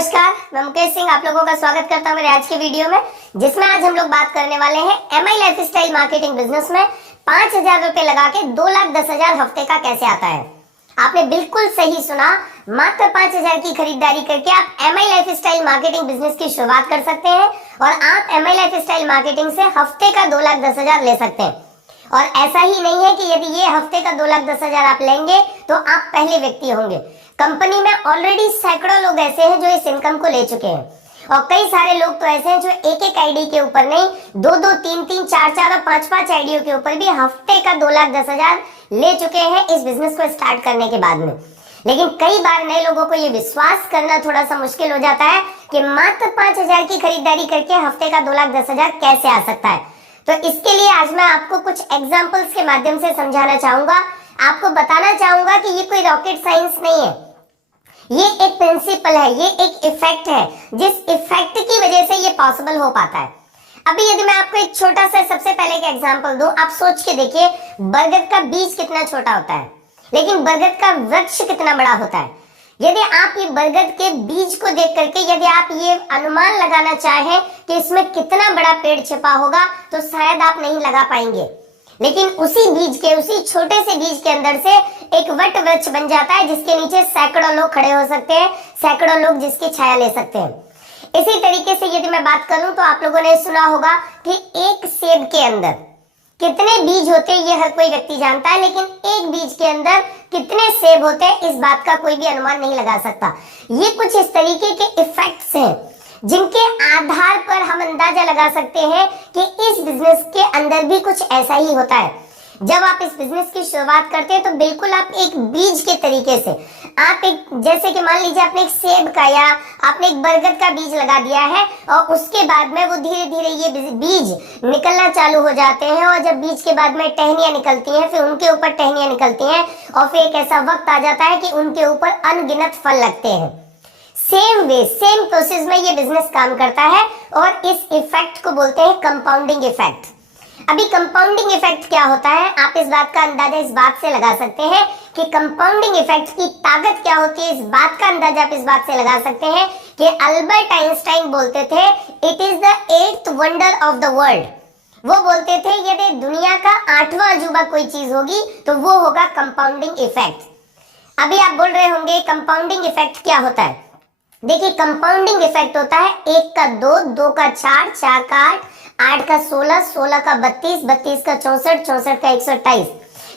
नमस्कार, मैं मुकेश सिंह आप लोगों का स्वागत करता हूं मेरे आज के वीडियो में, जिसमें आज हम लोग बात करने वाले हैं एमआई लाइफस्टाइल मार्केटिंग बिजनेस में 5,000 रुपए लगा के 2,10,000 हफ्ते का कैसे आता है। आपने बिल्कुल सही सुना, मात्र 5,000 की खरीदारी करके आप एमआई लाइफस्टाइल मार्केटिंग बिजनेस की शुरुआत कर सकते हैं और आप एमआई लाइफस्टाइल मार्केटिंग से हफ्ते का 2,10,000 ले सकते हैं। और ऐसा ही नहीं है कि यदि ये हफ्ते का 2,10,000 आप लेंगे तो आप पहले व्यक्ति होंगे। कंपनी में ऑलरेडी सैकड़ों लोग ऐसे हैं जो इस इनकम को ले चुके हैं और कई सारे लोग तो ऐसे हैं जो एक एक आईडी के ऊपर नहीं, दो दो तीन तीन चार चार और पांच पांच आईडियों के ऊपर भी हफ्ते का 2,10,000 ले चुके हैं इस बिजनेस को स्टार्ट करने के बाद में। लेकिन कई बार नए लोगों को ये विश्वास करना थोड़ा सा मुश्किल हो जाता है कि मात्र 5,000 की खरीदारी करके हफ्ते का 2,10,000 कैसे आ सकता है। तो इसके लिए आज मैं आपको कुछ एग्जाम्पल्स के माध्यम से समझाना चाहूंगा, आपको बताना चाहूंगा कि ये कोई रॉकेट साइंस नहीं है, ये एक प्रिंसिपल है, ये एक इफेक्ट है जिस इफेक्ट की वजह से ये पॉसिबल हो पाता है। अभी यदि मैं आपको एक छोटा सा सबसे पहले का एग्जांपल दूं, आप सोच के देखिए बरगद का बीज कितना छोटा होता है लेकिन बरगद का वृक्ष कितना बड़ा होता है। यदि आप ये बरगद के बीज को देख करके यदि आप ये अनुमान लगाना चाहें कि इसमें कितना बड़ा पेड़ छिपा होगा तो शायद आप नहीं लगा पाएंगे, लेकिन उसी बीज के, उसी छोटे से बीज के अंदर से एक वट वृक्ष बन जाता है जिसके नीचे सैकड़ों लोग खड़े हो सकते हैं, सैकड़ों लोग जिसकी छाया ले सकते हैं। इसी तरीके से यदि मैं बात करूं तो आप लोगों ने सुना होगा कि एक सेब के अंदर कितने बीज होते हैं ये हर कोई व्यक्ति जानता है, लेकिन एक बीज के अंदर कितने सेब होते हैं इस बात का कोई भी अनुमान नहीं लगा सकता। ये कुछ इस तरीके के इफेक्ट्स हैं जिनके आधार पर हम अंदाजा लगा सकते हैं कि इस बिजनेस के अंदर भी कुछ ऐसा ही होता है। जब आप इस बिजनेस की शुरुआत करते हैं तो बिल्कुल आप एक बीज के तरीके से, आप एक, जैसे कि मान लीजिए आपने एक सेब का या आपने एक बरगद का बीज लगा दिया है और उसके बाद में वो धीरे धीरे ये बीज निकलना चालू हो जाते हैं और जब बीज के बाद में टहनियां निकलती हैं, फिर उनके ऊपर टहनियां निकलती हैं और फिर एक ऐसा वक्त आ जाता है कि उनके ऊपर अनगिनत फल लगते हैं। सेम वे, सेम प्रोसेस में ये बिजनेस काम करता है और इस इफेक्ट को बोलते हैं कंपाउंडिंग इफेक्ट। अभी कंपाउंडिंग इफेक्ट क्या होता है, आप इस बात का अंदाजा इस बात से लगा सकते हैं कि कंपाउंडिंग इफेक्ट की ताकत क्या होती है। इस बात का अंदाजा आप इस बात से लगा सकते हैं कि अल्बर्ट आइंस्टाइन बोलते थे it is the 8th wonder of the world. वो बोलते थे यदि दुनिया का 8वां अजूबा कोई चीज होगी तो वो होगा कंपाउंडिंग इफेक्ट। अभी आप बोल रहे होंगे कंपाउंडिंग इफेक्ट क्या होता है। देखिए कंपाउंडिंग इफेक्ट होता है 1 का 2, 2 का 4, 4 का 8, 8 का 16, 16 का 32, 32 का 64, 64 का 128।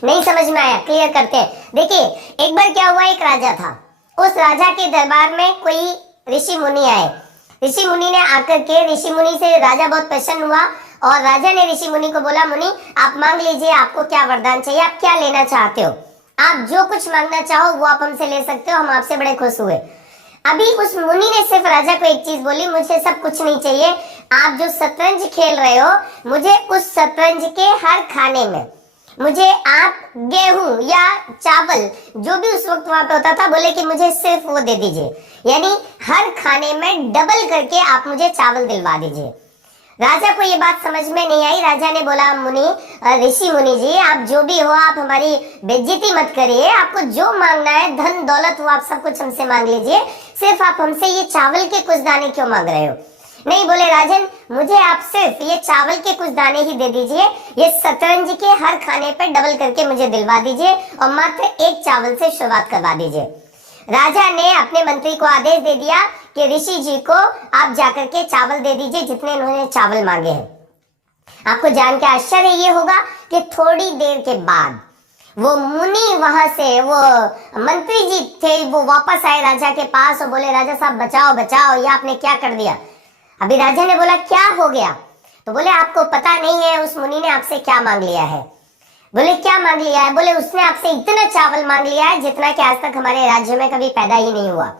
नहीं समझ में आया, क्लियर करते हैं। देखिए एक बार क्या हुआ, एक राजा था, उस राजा के दरबार में कोई ऋषि मुनि आए। ऋषि मुनि ने आकर के, ऋषि मुनि से राजा बहुत प्रसन्न हुआ और राजा ने ऋषि मुनि को बोला, मुनि आप मांग लीजिए, आपको क्या वरदान चाहिए, आप क्या लेना चाहते हो, आप जो कुछ मांगना चाहो वो आप हमसे ले सकते हो, हम आपसे बड़े खुश हुए। अभी उस मुनि ने सिर्फ राजा को एक चीज बोली, मुझे सब कुछ नहीं चाहिए, आप जो शतरंज खेल रहे हो मुझे उस शतरंज के हर खाने में मुझे आप गेहूं या चावल जो भी उस वक्त वहां पे होता था, बोले कि मुझे सिर्फ वो दे दीजिए, यानी हर खाने में डबल करके आप मुझे चावल दिलवा दीजिए। राजा को ये बात समझ में नहीं आई। राजा ने बोला, मुनि, ऋषि मुनि जी आप जो भी हो, आप हमारी बेइज्जती मत करिए, आपको जो मांगना है धन दौलत वो आप सब कुछ हमसे मांग लीजिए, सिर्फ आप हमसे ये चावल के कुछ दाने क्यों मांग रहे हो। नहीं, बोले राजन मुझे आप सिर्फ ये चावल के कुछ दाने ही दे दीजिए, ये शतरंज के हर खाने पे डबल करके मुझे दिलवा दीजिए और मात्र एक चावल से शुरुआत करवा दीजिए। राजा ने अपने मंत्री को आदेश दे दिया कि ऋषि जी को आप जाकर के चावल दे दीजिए जितने उन्होंने चावल मांगे हैं। आपको जान के आश्चर्य ये होगा कि थोड़ी देर के बाद वो मुनि वहां से, वो मंत्री जी थे, वो वापस आए राजा के पास और बोले, राजा साहब बचाओ बचाओ, ये आपने क्या कर दिया। अभी राजा ने बोला, क्या हो गया। तो बोले, आपको पता नहीं है उस मुनि ने आपसे क्या मांग लिया है। बोले, क्या मांग लिया है। बोले, उसने आपसे इतना चावल मांग लिया है जितना कि आज तक हमारे राज्य में कभी पैदा ही नहीं हुआ।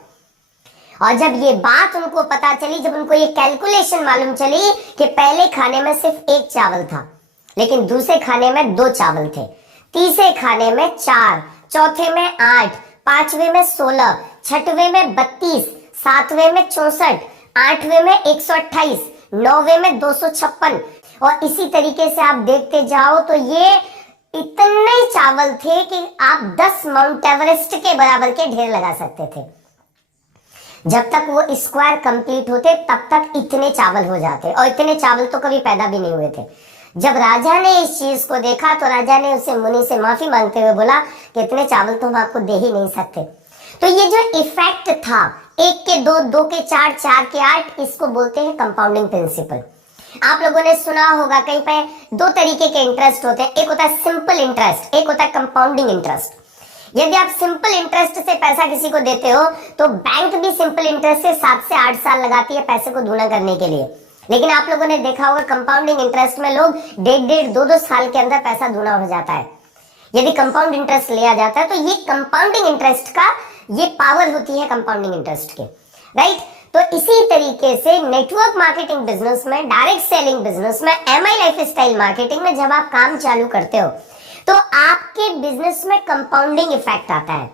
और जब ये बात उनको पता चली, जब उनको ये कैलकुलेशन मालूम चली कि पहले खाने में सिर्फ एक चावल था लेकिन दूसरे खाने में 2 चावल थे, तीसरे खाने में 4, चौथे में 8, पांचवे में 16, छठवें में 32, सातवें में 64, आठवें में 128, नौवे में 256 और इसी तरीके से आप देखते जाओ तो ये इतने चावल थे कि आप 10 माउंट एवरेस्ट के बराबर के ढेर लगा सकते थे। जब तक वो स्क्वायर कंप्लीट होते तब तक इतने चावल हो जाते, और इतने चावल तो कभी पैदा भी नहीं हुए थे। जब राजा ने इस चीज को देखा तो राजा ने उसे मुनि से माफी मांगते हुए बोला कि इतने चावल तो हम आपको दे ही नहीं सकते। तो ये जो इफेक्ट था, 1 के 2, 2 के 4, 4 के 8, इसको बोलते हैं कंपाउंडिंग प्रिंसिपल। आप लोगों ने सुना होगा कहीं पे 2 तरीके के इंटरेस्ट होते हैं, एक होता है सिंपल इंटरेस्ट, एक होता है कंपाउंडिंग इंटरेस्ट। यदि आप सिंपल इंटरेस्ट से पैसा किसी को देते हो तो बैंक भी सिंपल इंटरेस्ट से 7 से 8 साल लगाती है पैसे को दूना करने के लिए। लेकिन आप लोगों ने देखा होगा कंपाउंडिंग इंटरेस्ट में लोग 1.5, 2 साल के अंदर पैसा दूना हो जाता है। यदि कंपाउंड इंटरेस्ट लिया जाता है तो ये कंपाउंडिंग इंटरेस्ट का ये पावर होती है कंपाउंडिंग इंटरेस्ट के, राइट। तो इसी तरीके से नेटवर्क मार्केटिंग बिजनेस में, डायरेक्ट सेलिंग बिजनेस में, एमआई लाइफस्टाइल मार्केटिंग में जब आप काम चालू करते हो तो आपके बिजनेस में कंपाउंडिंग इफेक्ट आता है।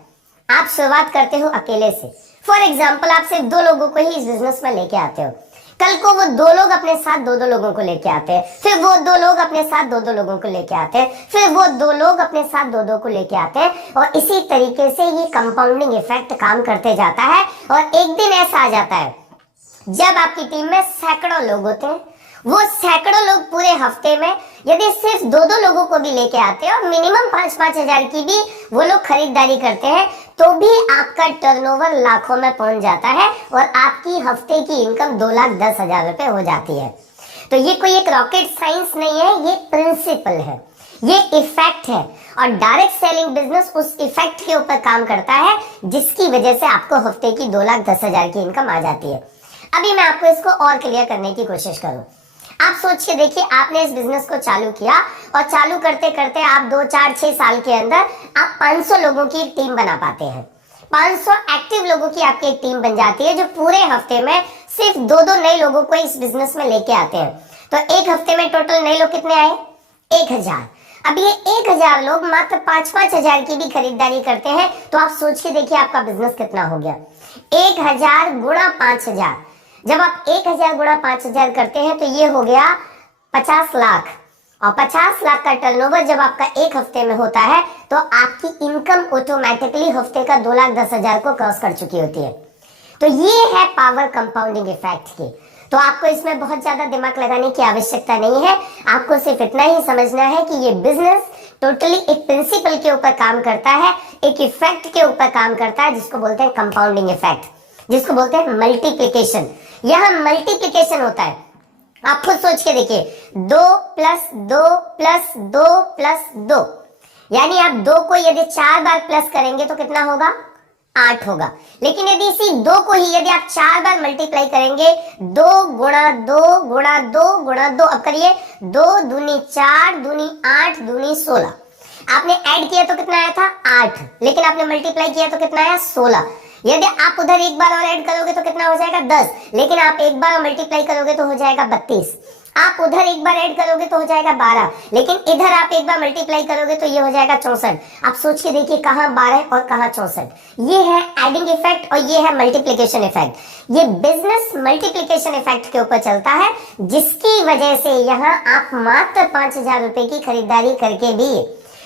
आप शुरुआत करते हो अकेले से, फॉर एग्जाम्पल आप सिर्फ 2 लोगों को ही इस बिजनेस में लेके आते हो, कल को वो 2 लोग अपने साथ 2 लोगों को लेके आते हैं, फिर वो 2 लोग अपने साथ 2 लोगों को लेके आते हैं, फिर वो 2 लोग अपने साथ 2 को लेके आते हैं, और इसी तरीके से ये कंपाउंडिंग इफेक्ट काम करते जाता है। और एक दिन ऐसा आ जाता है जब आपकी टीम में सैकड़ों लोग होते हैं, वो सैकड़ों लोग पूरे हफ्ते में यदि सिर्फ 2 लोगों को भी लेके आते हैं और मिनिमम 5-5 हजार की भी वो लोग खरीदारी करते हैं तो भी आपका टर्नओवर लाखों में पहुंच जाता है और आपकी हफ्ते की इनकम 2,10,000 रुपए हो जाती है। तो ये कोई एक रॉकेट साइंस नहीं है, ये प्रिंसिपल है, ये इफेक्ट है। और डायरेक्ट सेलिंग बिजनेस उस इफेक्ट के ऊपर काम करता है जिसकी वजह से आपको हफ्ते की 2,10,000 की इनकम आ जाती है। अभी मैं आपको इसको और क्लियर करने की कोशिश करूं। आप सोच के देखिए, आपने इस बिजनेस को चालू किया और चालू करते करते आप 2, 4, 6 साल के अंदर आप 500 लोगों की एक टीम बना पाते हैं। 500 एक्टिव लोगों की आपकी एक टीम बन जाती है जो पूरे हफ्ते में सिर्फ 2 नए लोगों को इस बिजनेस में लेके आते हैं। तो एक हफ्ते में टोटल नए लोग कितने आए? 1,000। अब ये 1,000 लोग मात्र 5-5 हजार की भी खरीदारी करते हैं तो आप सोच के देखिए आपका बिजनेस कितना हो गया। 1,000 गुणा 5,000, जब आप 1,000 गुणा 5,000 करते हैं तो ये हो गया 50 लाख, और 50 लाख का टर्नओवर जब आपका एक हफ्ते में होता है तो आपकी इनकम ऑटोमेटिकली हफ्ते का 2,10,000 को क्रॉस कर चुकी होती है। तो ये है पावर कंपाउंडिंग इफेक्ट की। तो आपको इसमें बहुत ज्यादा दिमाग लगाने की आवश्यकता नहीं है, आपको सिर्फ इतना ही समझना है कि ये बिजनेस टोटली एक प्रिंसिपल के ऊपर काम करता है, एक इफेक्ट के ऊपर काम करता है जिसको बोलते हैं कंपाउंडिंग इफेक्ट, जिसको बोलते हैं मल्टीप्लिकेशन। यह मल्टीप्लिकेशन होता है। आप खुद सोच के देखिए, 2 + 2 + 2 + 2, यानी आप 2 को यदि 4 बार प्लस करेंगे तो कितना होगा? 8 होगा। लेकिन यदि इसी 2 को ही यदि आप 4 बार मल्टीप्लाई करेंगे, 2 गुणा 2 गुणा 2 गुणा 2, अब करिए, 2 दूनी 4 दूनी 8 दूनी 16। आपने ऐड किया तो कितना आया था? 8, लेकिन आपने मल्टीप्लाई किया तो कितना आया? 16। यदि आप उधर एक बार और ऐड करोगे तो कितना हो जाएगा? 10, लेकिन आप एक बार और मल्टीप्लाई करोगे तो हो जाएगा 32। आप उधर एक बार ऐड करोगे तो हो जाएगा 12, लेकिन इधर आप एक बार मल्टीप्लाई करोगे तो ये हो जाएगा 64। आप सोच के देखिए कहां 12 और कहां 64। ये है एडिंग इफेक्ट और ये है मल्टीप्लिकेशन इफेक्ट। ये बिजनेस मल्टीप्लिकेशन इफेक्ट के ऊपर चलता है, जिसकी वजह से यहाँ आप मात्र 5,000 रुपए की खरीदारी करके भी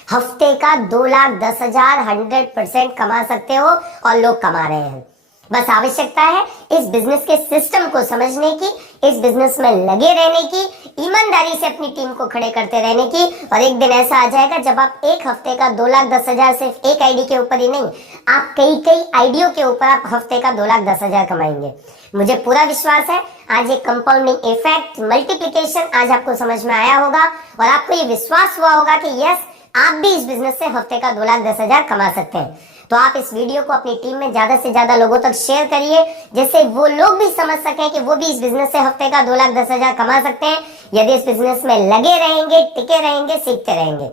हफ्ते का 2,10,000 100% कमा सकते हो, और लोग कमा रहे हैं। बस आवश्यकता है इस बिजनेस के सिस्टम को समझने की, इस बिजनेस में लगे रहने की, ईमानदारी से अपनी टीम को खड़े करते रहने की, और एक दिन ऐसा आ जाएगा जब आप एक हफ्ते का 2,10,000 सिर्फ एक आईडी के ऊपर ही नहीं, आप कई आईडियों के ऊपर आप हफ्ते का 2,10,000 कमाएंगे। मुझे पूरा विश्वास है आज ये कंपाउंडिंग इफेक्ट, मल्टीप्लिकेशन आज आपको समझ में आया होगा, और आपको ये विश्वास हुआ होगा कि यस, आप भी इस बिजनेस से हफ्ते का 2,10,000 कमा सकते हैं। तो आप इस वीडियो को अपनी टीम में ज्यादा से ज्यादा लोगों तक शेयर करिए, जिससे वो लोग भी समझ सकें कि वो भी इस बिजनेस से हफ्ते का 2,10,000 कमा सकते हैं, यदि इस बिजनेस में लगे रहेंगे, टिके रहेंगे, सीखते रहेंगे।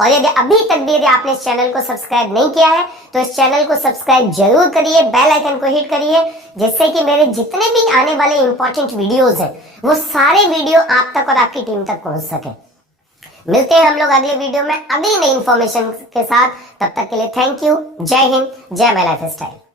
और यदि अभी तक भी यदि आपने इस चैनल को सब्सक्राइब नहीं किया है तो इस चैनल को सब्सक्राइब जरूर करिए, बेल आइकन को हिट करिए, जिससे कि मेरे जितने भी आने वाले इंपॉर्टेंट वीडियोस हैं वो सारे वीडियो आप तक और आपकी टीम तक पहुंच सके। मिलते हैं हम लोग अगले वीडियो में अगली नई इंफॉर्मेशन के साथ। तब तक के लिए थैंक यू। जय हिंद, जय माय लाइफस्टाइल।